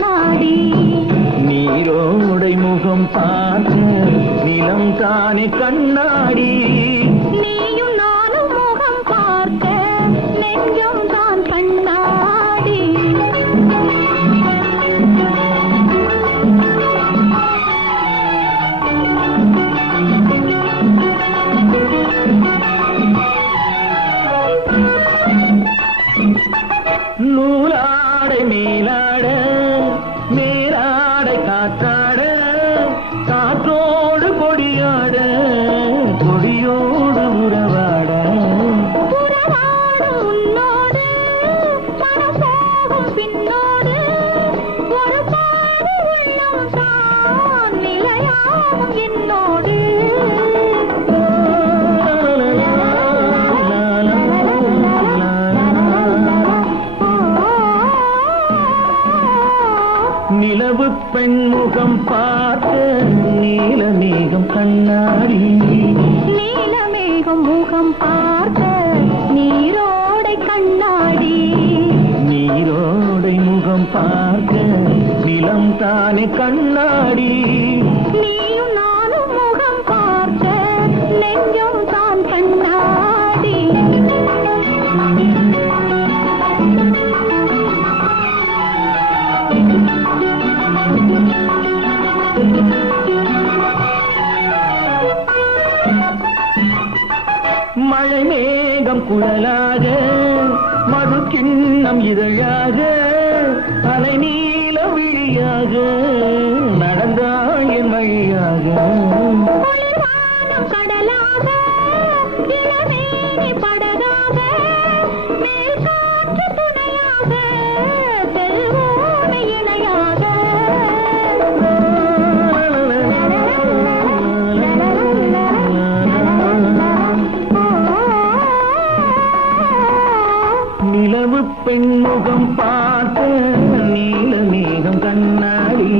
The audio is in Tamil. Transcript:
கண்ணாடி நீரோடை முகம் பார்க்க நிலம் தானே கண்ணாடி நீயும் நானும் முகம் பார்க்க நெஞ்சம் தான் கண்ணாடி நூலாடை மேலாட மேலாடை காற்றாட காற்றோடு கொடியாட கொடியோடு உறவாட உறவாடும் உன்னோடு மனம் போகும் பின்னோடு ஒரு பாடு உள்ளம் தான் நிலையாகும் என்னோடு நிலவு பெண்முகம் பார்க்க நீலமேகம் கண்ணாடி நீலமேகம் முகம் பார்க்க நீரோடை கண்ணாடி நீரோடை முகம் பார்க்க நிலம் தானே கண்ணாடி நீயும் நானும் முகம் பார்க்க நெஞ்சம் தான் கண்ணாடி மழை மேகம் குழலாக மது கிண்ணம் இதழாக அலை நீல விழியாக நடந்தாள் என் வழியாக குளிர்வானம் கடலாக இளமேனி படகாக மேல் காற்று துணையாக செல்வோமே இணையாக நிலவு பெண்முகம் பார்த்த நீலமேகம் கண்ணாடி